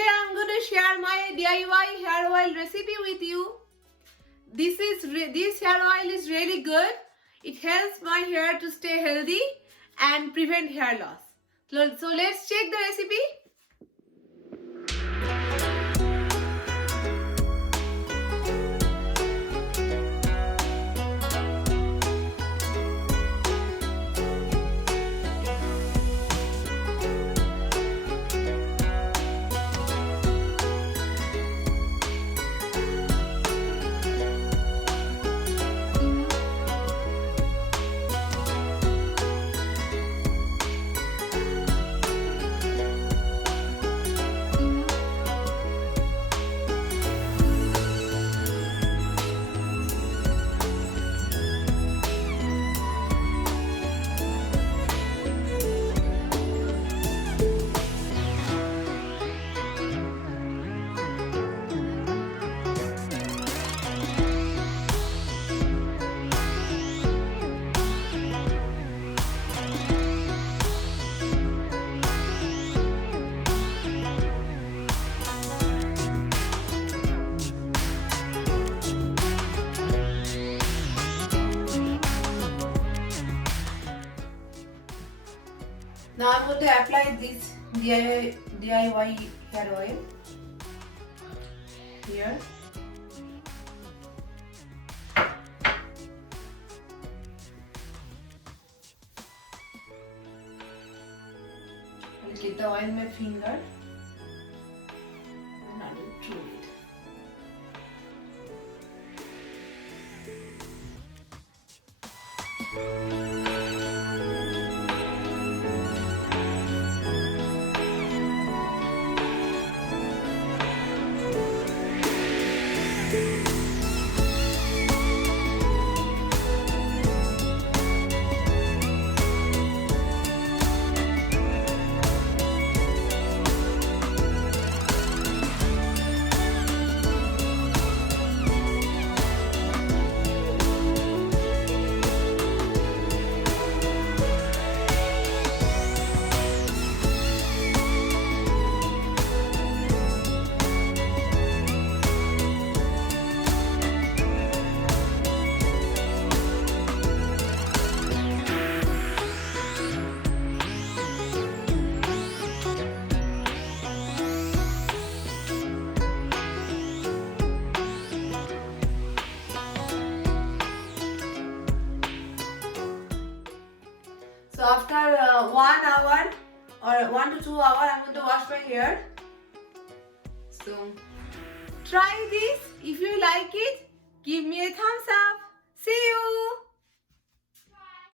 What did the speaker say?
Today I'm going to share my DIY hair oil recipe with you. This hair oil is really good. It helps my hair to stay healthy and prevent hair loss. So let's check the recipe. Now I'm going to apply this DIY hair oil here. I'll get the oil in my finger and I will throw it. So after 1 hour or 1 to 2 hours, I'm going to wash my hair. So try this. If you like it, give me a thumbs up. See you.